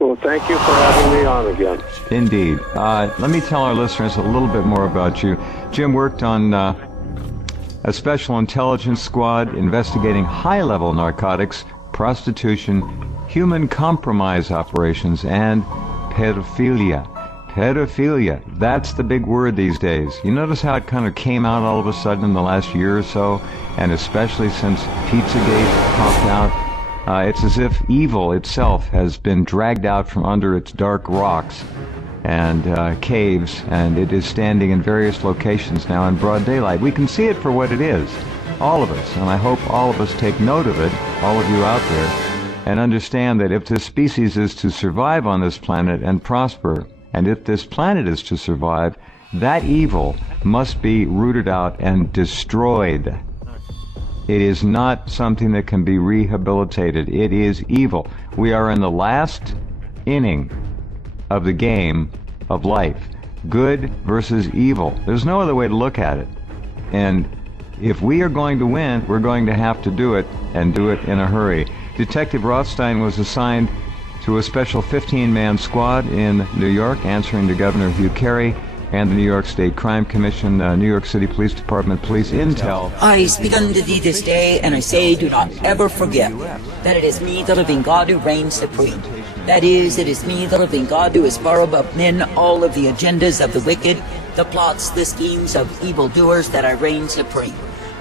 Well, thank you for having me on again. Indeed. Let me tell our listeners a little bit more about you. Jim worked on a special intelligence squad investigating high-level narcotics, prostitution, human compromise operations, and pedophilia. Pedophilia, that's the big word these days. You notice how it kind of came out all of a sudden in the last year or so, and especially since Pizzagate popped out? It's as if evil itself has been dragged out from under its dark rocks and caves, and it is standing in various locations now in broad daylight. We can see it for what it is, all of us, and I hope all of us take note of it, all of you out there, and understand that if this species is to survive on this planet and prosper, and if this planet is to survive, that evil must be rooted out and destroyed. It is not something that can be rehabilitated. It is evil. We are in the last inning of the game of life. Good versus evil. There's no other way to look at it. And if we are going to win, we're going to have to do it, and do it in a hurry. Detective Rothstein was assigned to a special 15-man squad in New York, answering to Governor Hugh Carey and the New York State Crime Commission, New York City Police Department, police intel. I speak unto thee this day, and I say, do not ever forget that it is me, the living God, who reigns supreme. That is, it is me, the living God, who is far above men, all of the agendas of the wicked, the plots, the schemes of evildoers, that I reign supreme.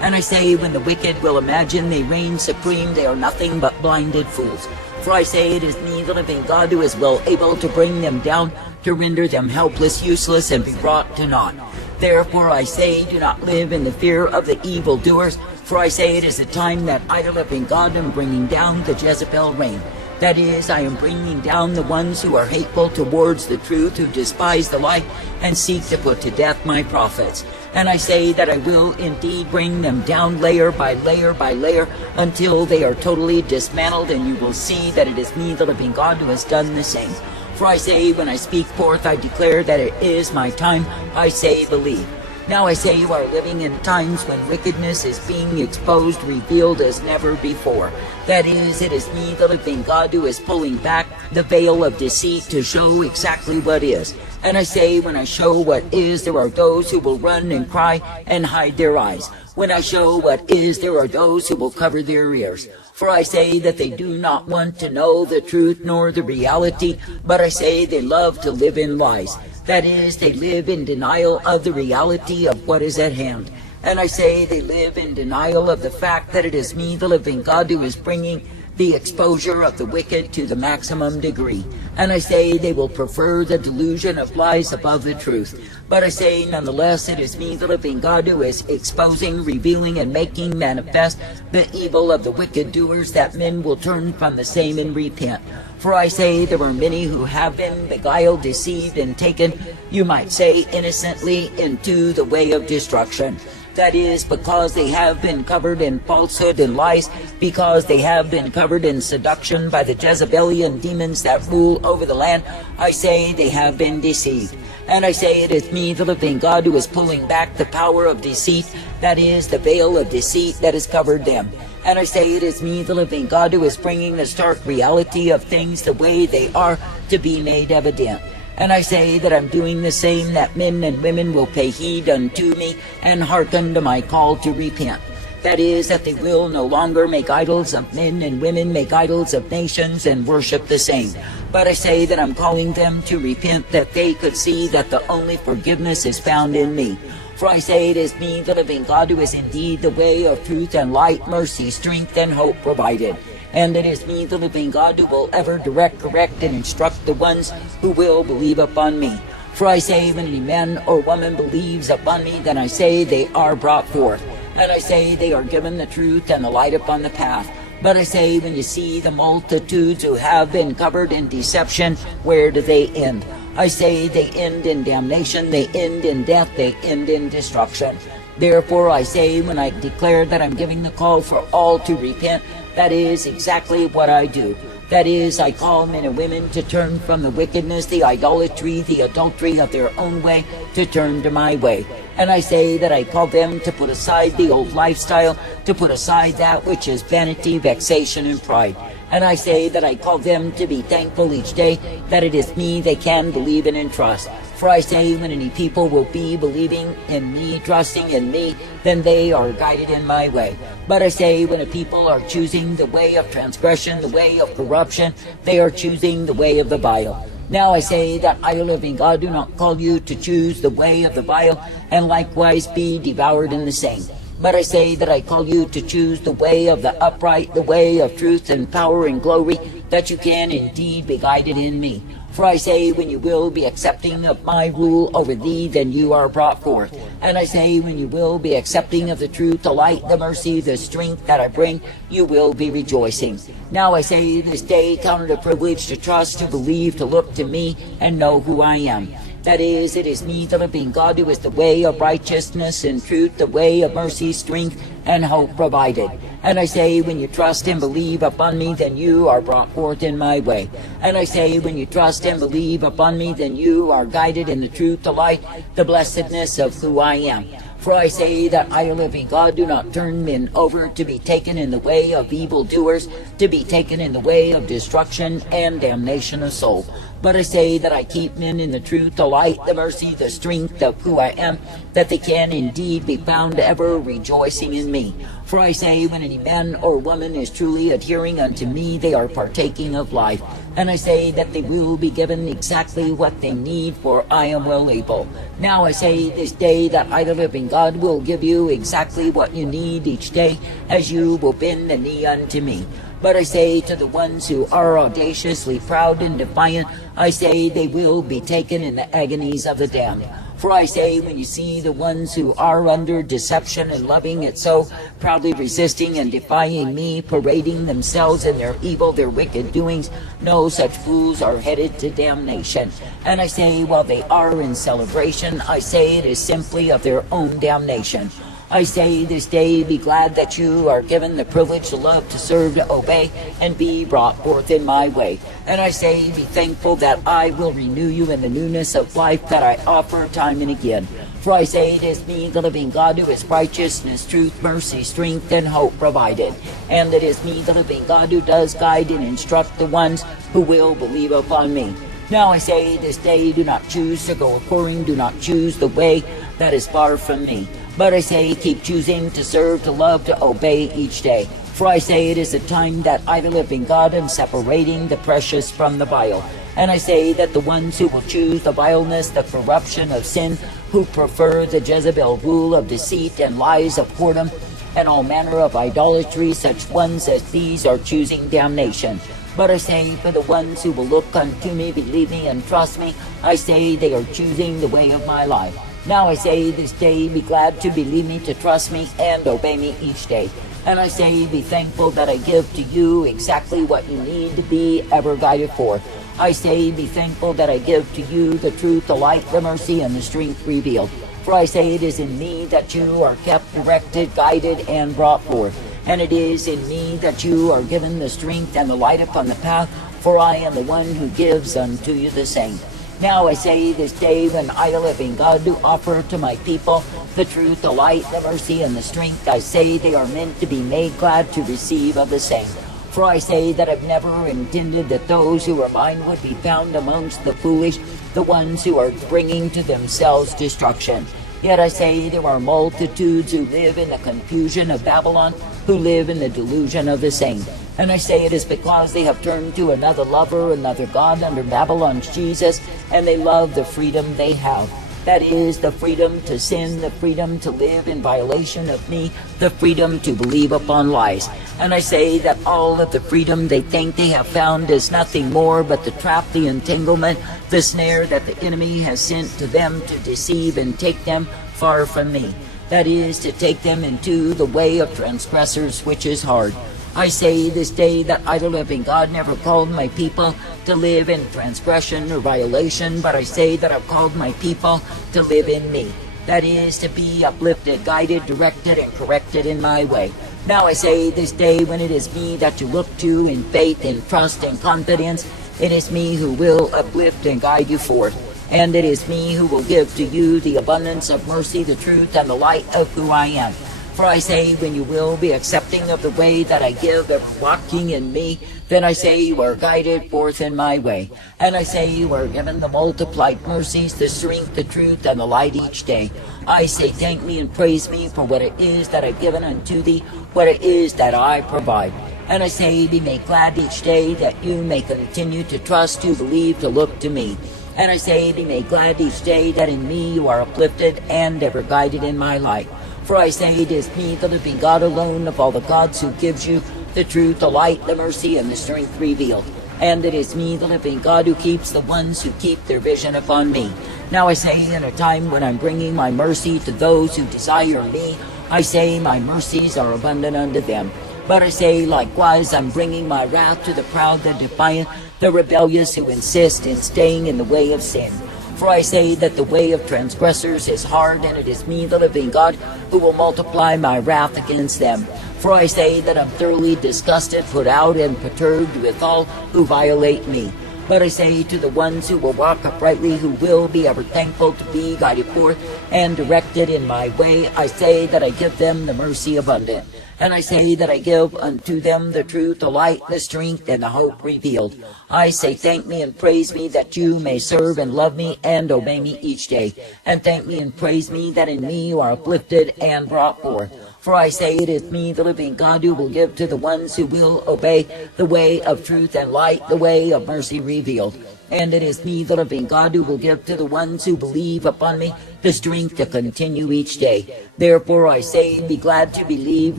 And I say, when the wicked will imagine they reign supreme, they are nothing but blinded fools. For I say, it is me, the living God, who is well able to bring them down, to render them helpless, useless, and be brought to naught. Therefore I say, do not live in the fear of the evildoers, for I say it is a time that I, the living God, am bringing down the Jezebel reign. That is, I am bringing down the ones who are hateful towards the truth, who despise the light, and seek to put to death my prophets. And I say that I will indeed bring them down layer by layer by layer, until they are totally dismantled, and you will see that it is me, the living God, who has done the same. For I say, when I speak forth, I declare that it is my time. I say, believe. Now I say, you are living in times when wickedness is being exposed, revealed as never before. That is, it is me, the living God, who is pulling back the veil of deceit to show exactly what is. And I say, when I show what is, there are those who will run and cry and hide their eyes. When I show what is, there are those who will cover their ears. For I say that they do not want to know the truth nor the reality, but I say they love to live in lies. That is, they live in denial of the reality of what is at hand. And I say they live in denial of the fact that it is me, the living God, who is bringing the exposure of the wicked to the maximum degree. And I say they will prefer the delusion of lies above the truth. But I say, nonetheless, it is me, the living God, who is exposing, revealing, and making manifest the evil of the wicked doers, that men will turn from the same and repent. For I say there are many who have been beguiled, deceived, and taken, you might say innocently, into the way of destruction. That is, because they have been covered in falsehood and lies, because they have been covered in seduction by the Jezebelian demons that rule over the land, I say they have been deceived. And I say it is me, the living God, who is pulling back the power of deceit, that is, the veil of deceit that has covered them. And I say it is me, the living God, who is bringing the stark reality of things the way they are to be made evident. And I say that I'm doing the same, that men and women will pay heed unto me and hearken to my call to repent. That is, that they will no longer make idols of men and women, make idols of nations, and worship the same. But I say that I'm calling them to repent, that they could see that the only forgiveness is found in me. For I say it is me, the living God, who is indeed the way of truth and light, mercy, strength, and hope provided. And it is me, the living God, who will ever direct, correct, and instruct the ones who will believe upon me. For I say, when any man or woman believes upon me, then I say they are brought forth. And I say they are given the truth and the light upon the path. But I say, when you see the multitudes who have been covered in deception, where do they end? I say they end in damnation, they end in death, they end in destruction. Therefore I say, when I declare that I'm giving the call for all to repent, that is exactly what I do. That is, I call men and women to turn from the wickedness, the idolatry, the adultery of their own way, to turn to my way. And I say that I call them to put aside the old lifestyle, to put aside that which is vanity, vexation, and pride. And I say that I call them to be thankful each day that it is me they can believe in and trust. For I say, when any people will be believing in me, trusting in me, then they are guided in my way. But I say, when a people are choosing the way of transgression, the way of corruption, they are choosing the way of the vile. Now I say that I, living God, do not call you to choose the way of the vile, and likewise be devoured in the same. But I say that I call you to choose the way of the upright, the way of truth and power and glory, that you can indeed be guided in me. For I say, when you will be accepting of my rule over thee, then you are brought forth. And I say, when you will be accepting of the truth, the light, the mercy, the strength that I bring, you will be rejoicing. Now I say, this day count it a privilege to trust, to believe, to look to me, and know who I am. That is, it is me, the living God, who is the way of righteousness and truth, the way of mercy, strength, and hope provided. And I say, when you trust and believe upon me, then you are brought forth in my way. And I say, when you trust and believe upon me, then you are guided in the truth, the light, the blessedness of who I am. For I say that I, living God, do not turn men over to be taken in the way of evildoers, to be taken in the way of destruction and damnation of soul. But I say that I keep men in the truth, the light, the mercy, the strength of who I am, that they can indeed be found ever rejoicing in me. For I say, when any man or woman is truly adhering unto me, they are partaking of life. And I say that they will be given exactly what they need, for I am well able. Now I say this day that I, the living God, will give you exactly what you need each day, as you will bend the knee unto me. But I say to the ones who are audaciously proud and defiant, I say they will be taken in the agonies of the damned. For I say, when you see the ones who are under deception and loving it so, proudly resisting and defying me, parading themselves in their evil, their wicked doings, no such fools are headed to damnation. And I say, while they are in celebration, I say it is simply of their own damnation. I say this day, be glad that you are given the privilege to love, to serve, to obey, and be brought forth in my way. And I say, be thankful that I will renew you in the newness of life that I offer time and again. For I say, it is me, the living God, who is righteousness, truth, mercy, strength, and hope provided. And it is me, the living God, who does guide and instruct the ones who will believe upon me. Now I say, this day, do not choose to go according, do not choose the way that is far from me. But I say, keep choosing to serve, to love, to obey each day. For I say, it is a time that I, the living God, am separating the precious from the vile. And I say that the ones who will choose the vileness, the corruption of sin, who prefer the Jezebel rule of deceit and lies of whoredom, and all manner of idolatry, such ones as these are choosing damnation. But I say, for the ones who will look unto me, believe me, and trust me, I say they are choosing the way of my life. Now I say this day, be glad to believe me, to trust me, and obey me each day. And I say, be thankful that I give to you exactly what you need to be ever guided forth. I say, be thankful that I give to you the truth, the light, the mercy, and the strength revealed. For I say, it is in me that you are kept, directed, guided, and brought forth. And it is in me that you are given the strength and the light upon the path, for I am the one who gives unto you the same. Now I say this day, when I, the living God, do offer to my people the truth, the light, the mercy, and the strength, I say they are meant to be made glad to receive of the same. For I say that I've never intended that those who are mine would be found amongst the foolish, the ones who are bringing to themselves destruction. Yet I say there are multitudes who live in the confusion of Babylon, who live in the delusion of the same. And I say it is because they have turned to another lover, another God under Babylon's Jesus, and they love the freedom they have. That is, the freedom to sin, the freedom to live in violation of me, the freedom to believe upon lies. And I say that all of the freedom they think they have found is nothing more but the trap, the entanglement, the snare that the enemy has sent to them to deceive and take them far from me. That is, to take them into the way of transgressors, which is hard. I say this day that I, the living God, never called my people to live in transgression or violation, but I say that I've called my people to live in me. That is, to be uplifted, guided, directed, and corrected in my way. Now I say this day, when it is me that you look to in faith, in trust, and confidence, it is me who will uplift and guide you forth. And it is me who will give to you the abundance of mercy, the truth, and the light of who I am. For I say, when you will be accepting of the way that I give, of walking in me, then I say you are guided forth in my way. And I say you are given the multiplied mercies, the strength, the truth, and the light each day. I say thank me and praise me for what it is that I've given unto thee, what it is that I provide. And I say be made glad each day that you may continue to trust, to believe, to look to me. And I say be made glad each day that in me you are uplifted and ever guided in my light. For I say it is me, the living God alone of all the gods, who gives you the truth, the light, the mercy, and the strength revealed. And it is me, the living God, who keeps the ones who keep their vision upon me. Now I say, in a time when I'm bringing my mercy to those who desire me, I say my mercies are abundant unto them. But I say, likewise, I'm bringing my wrath to the proud, the defiant, the rebellious, who insist in staying in the way of sin. For I say that the way of transgressors is hard, and it is me, the living God, who will multiply my wrath against them. For I say that I'm thoroughly disgusted, put out, and perturbed with all who violate me. But I say to the ones who will walk uprightly, who will be ever thankful to be guided forth and directed in my way, I say that I give them the mercy abundant. And I say that I give unto them the truth, the light, the strength, and the hope revealed. I say thank me and praise me that you may serve and love me and obey me each day. And thank me and praise me that in me you are uplifted and brought forth. For I say it is me, the living God, who will give to the ones who will obey the way of truth and light, the way of mercy revealed. And it is me, the living God, who will give to the ones who believe upon me the strength to continue each day. Therefore I say, be glad to believe,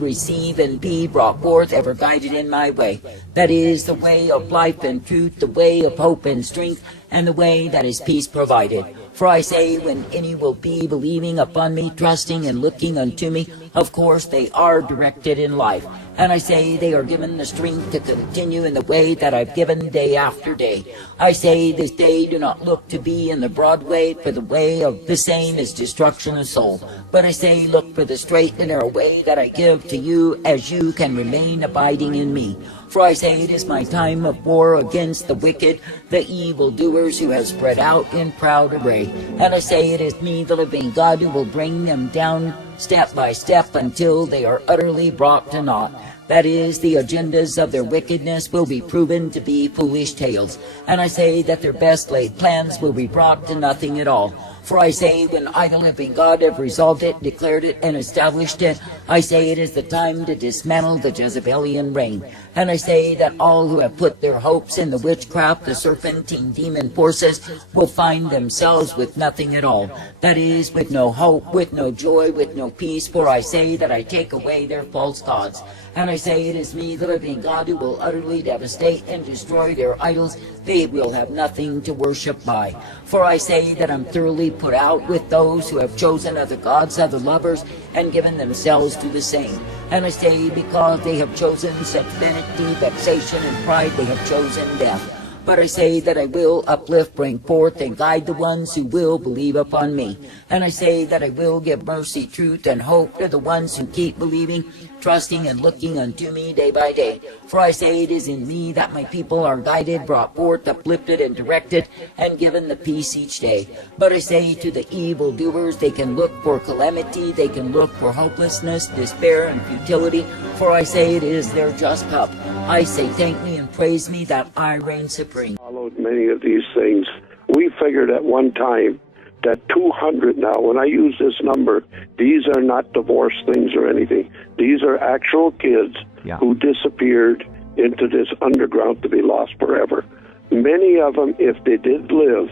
receive, and be brought forth, ever guided in my way. That is the way of life and truth, the way of hope and strength, and the way that is peace provided. For I say, when any will be believing upon me, trusting and looking unto me, of course they are directed in life. And I say they are given the strength to continue in the way that I've given day after day. I say this day do not look to be in the broad way, for the way of the same is destruction of soul. But I say look for the straight and narrow way that I give to you, as you can remain abiding in me. For I say it is my time of war against the wicked, the evildoers who have spread out in proud array. And I say it is me, the living God, who will bring them down step by step until they are utterly brought to naught. That is, the agendas of their wickedness will be proven to be foolish tales. And I say that their best laid plans will be brought to nothing at all. For I say, when I, the living God, have resolved it, declared it, and established it, I say it is the time to dismantle the Jezebelian reign. And I say that all who have put their hopes in the witchcraft, the serpentine demon forces, will find themselves with nothing at all. That is, with no hope, with no joy, with no peace. For I say that I take away their false gods. And I say it is me, the living God, who will utterly devastate and destroy their idols. They will have nothing to worship by. For I say that I'm thoroughly put out with those who have chosen other gods, other lovers, and given themselves to the same. And I say, because they have chosen such vanity, vexation, and pride, they have chosen death. But I say that I will uplift, bring forth, and guide the ones who will believe upon me. And I say that I will give mercy, truth, and hope to the ones who keep believing, trusting, and looking unto me day by day. For I say it is in me that my people are guided, brought forth, uplifted, and directed, and given the peace each day. But I say to the evildoers, they can look for calamity, they can look for hopelessness, despair, and futility. For I say it is their just cup. I say thank me and praise me that I reign supreme. Followed many of these things. We figured at one time that 200 now, when I use this number, these are not divorce things or anything. These are actual kids who disappeared into this underground to be lost forever. Many of them, if they did live,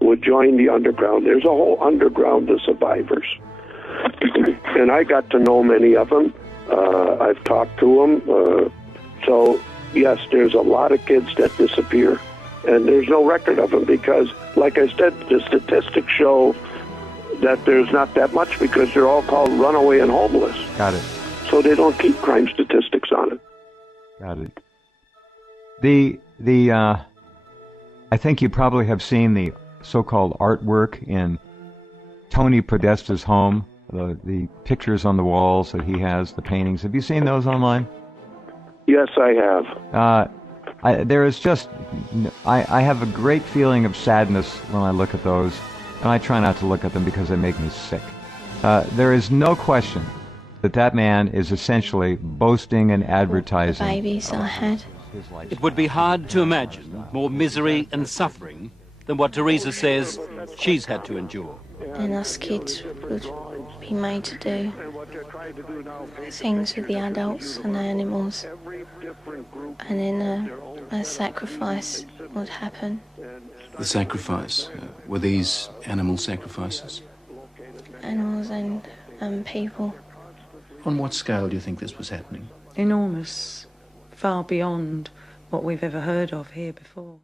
would join the underground. There's a whole underground of survivors. And I got to know many of them. I've talked to them. So, yes, there's a lot of kids that disappear. And there's no record of them because, like I said, the statistics show that there's not that much because they're all called runaway and homeless. Got it. So they don't keep crime statistics on it. Got it. I think you probably have seen the so-called artwork in Tony Podesta's home, the pictures on the walls that he has, the paintings. Have you seen those online? Yes, I have. I have a great feeling of sadness when I look at those, and I try not to look at them because they make me sick. There is no question that man is essentially boasting and advertising. The babies I had. It would be hard to imagine more misery and suffering than what Teresa says she's had to endure. And us kids would be made to do things with the adults and the animals, and then a sacrifice would happen. The sacrifice, were these animal sacrifices? Animals and people. On what scale do you think this was happening? Enormous, far beyond what we've ever heard of here before.